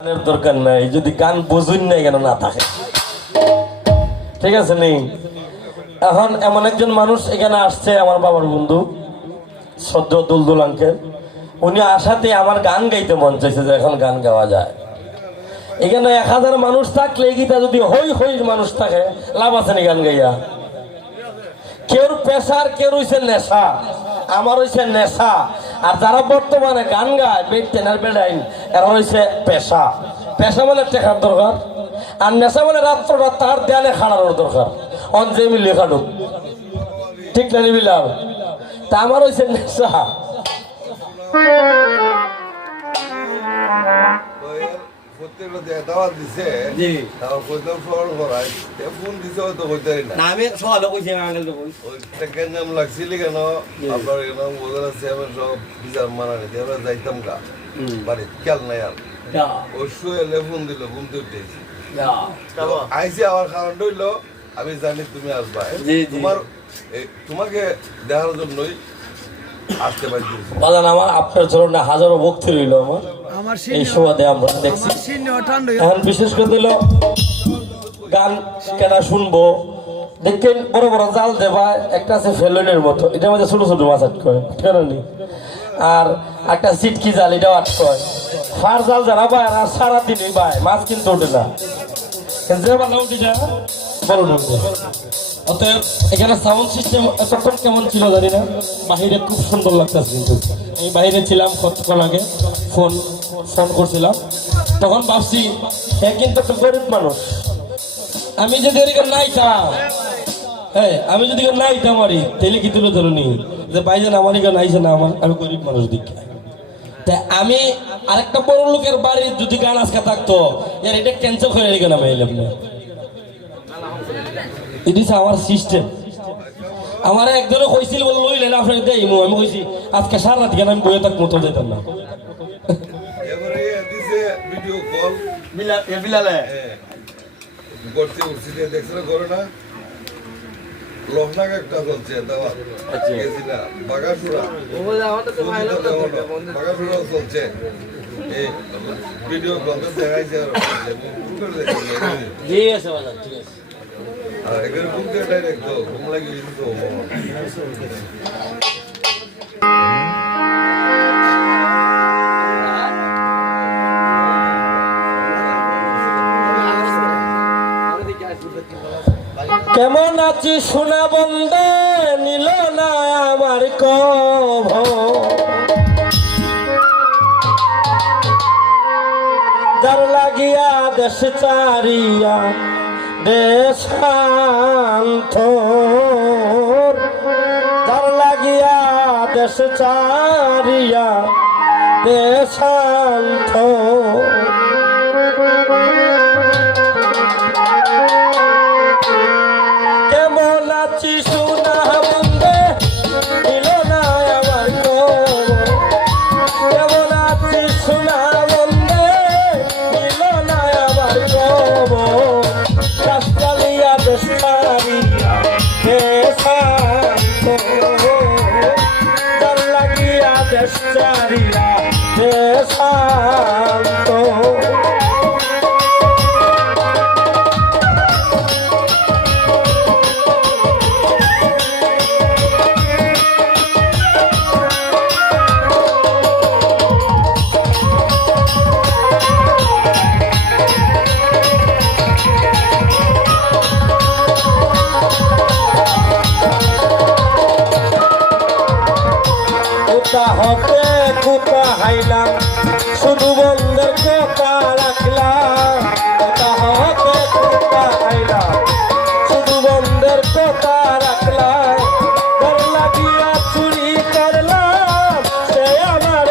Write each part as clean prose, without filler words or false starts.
দরকার নাই, যদি গান বুঝুন নাই কেন না থাকে, ঠিক আছে নেই। এখন এমন একজন মানুষ এখানে আসছে, আমার বাবার বন্ধু শ্রদ্ধ দুলদুল আঙ্কেল। উনি আসাতে আমার গান গাইতে মন চাইছে যে এখন গান গাওয়া যায়। এখানে 1000 মানুষ থাকলে গীতা যদি হই হই মানুষ থাকে, লাভ আছে নি গান গাইয়া? কেউ পেশার, কেউ হইছে নেশা, আমার হইছে নেশা। আর যারা বর্তমানে গান গায় বেটেনার বেড়াইন, এরা হইছে পেশা। পেশা মানে টেকার দরকার, আর নেশা মানে রাত্রটা তার দেয়ালে খাড়ানোর দরকার। অঞ্জে মিলিয়ে খাটুক, ঠিক না নিবিলাম? তা আমার হইছে নেশা। আমি জানি তুমি আসবা, তোমাকে দেখার জন্যই আসতে পারছি। আমার আপনার জন্য হাজারো ভক্তি রইল আমার এই সুবাদে আমরা দেখছি। এখন বিশেষ করে দিল গান কেনা শুনবো, দেখেন বড় বড় জাল দেবা, একটা আছে ফেলনের মতো, এটার মধ্যে ছোট ছোট মাছ আটকয়, কেন নি? আর একটা সিটকি জাল, এটাও আটকয়। ফার জাল যারা পায় আর সারাদিনই পায়, মাছ কিন্তু ওঠে না। অতএব এখানে সাউন্ড সিস্টেম এতক্ষণ কেমন ছিল জানি না, বাহিরে খুব সুন্দর লাগতেছে। কিন্তু আমি বাহিরে ছিলাম কতক্ষণ আগে, ফোন করছিলাম, তখন ভাবছি কিন্তু একটা গরিব মানুষ। আমি যদি এদিকে নাইতাম, হ্যাঁ আমি যদি নাইতাম আরি, তাহলে কি তুলে ধরুনি যে ভাইজান আমার এখানে আইসে না, আমি গরিব মানুষ দিকে। তা আমি আরেকটা বড় লোকের বাড়ির যদি গান আজকে থাকতো, এটা ক্যান্সেল করে এখানে আমি এলাম না। এটা আমার সিস্টেম। আমার একজনও কইছিল বলে লইলেন আপনাকে দেই, আমি কইছি আজকে সারা রাত কেন আমি বইয়ে থাকবো, তো যেতাম না। একটা চলছে বাগাসুরা চলছে, ভিডিও কল দেখাইছে। আর এখানে বুঝতে ডাইরেক্ট তো ঘুম লাগিয়ে তো কেমন আছি সোনা বন্ধে, নিল না আমার খবর। যার লাগিয়া দেশ চারিয়া দেশান্তর, যার লাগিয়া দেশ চারিয়া দেশান্তর। কেমন আছি সোনা বন্ধে, নিল না আমার খবর। কেমন আছি সোনা বন্ধে, নিল না আমার খবর। রাস্তালিয়া দেশারিয়া দেশান্তর, যার লাগিয়া দেশ চারিয়া দেশান্তর। হতে কুতা হাইলাম, শুধু বন্ধের কথা রাখলাম। কথা হতে কুতা হাইলাম, শুধু বন্ধের কথা রাখলাম। ঘর লাগিয়া চুরি করলাম, সে আমার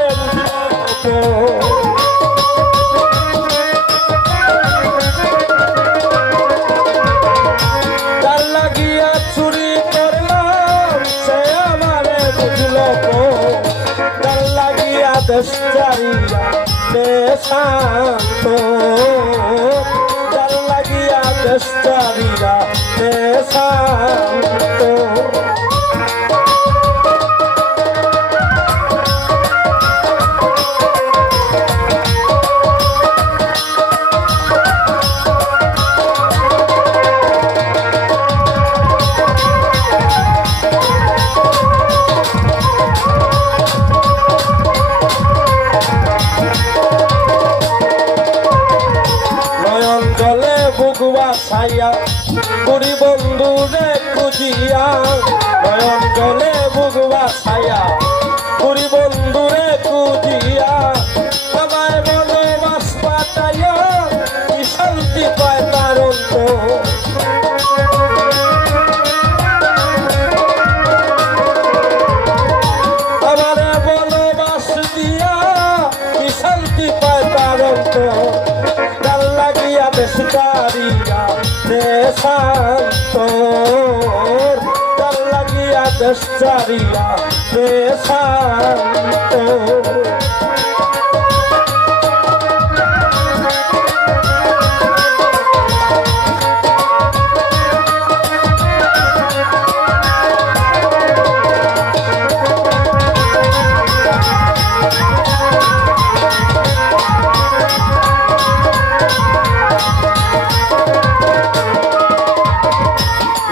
ঘর লাগিয়া চুরি করলাম, সে আমার বুঝলো। দেশ চারিয়া দেশান্তর, যার লাগিয়া দেশ চারিয়া দেশান্তর। বুকুয়া ছাইয়া করি বন্ধু রে খুঁজিয়া নয়ন জলে বুকুয়া ছাইয়া করি বন্ধু রে খুঁজিয়া আমায় বলে বাস পাতাইয়া কি শান্তি পায় তার অন্তর আমারে বলে বাস দিয়া কি শান্তি পায় তার অন্তর তার লাগিয়া দেশকারিয়া দেশান্তর তার লাগিয়া দেশকারিয়া দেশান্তর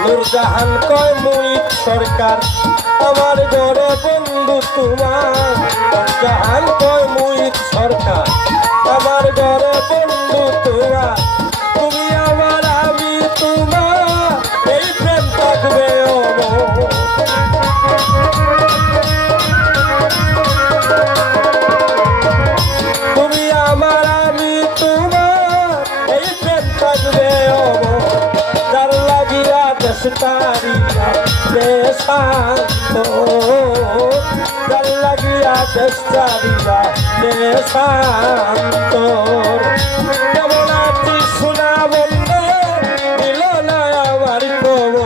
নুরজাহান কয় মুইত সরকার আমার বড় বন্ধু তোমার নুরজাহান কয় মুইত সরকার আমার বড় বন্ধু তোমার তুমি আমার আমি তোমার এই প্রেম থাকবে অমর তুমি আমার আমি তোমার এই প্রেম থাকবে অমর তার লাগিয়া দেশকারিয়া দেশান্তর তার লাগিয়া দেশকারিয়া দেশান্তর কেমন আছি শোনা বন্ধু দিল না আমার খবর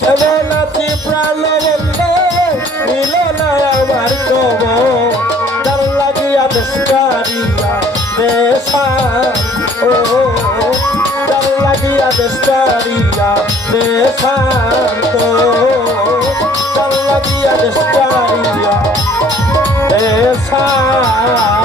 কেমন আছি প্রাণ বন্ধু দিল না আমার খবর তার লাগিয়া দেশকারিয়া দেশান্তর তার লাগিয়া দেশকারিয়া দেশান্তর তার লাগিয়া দেশকারিয়া দেশান্তর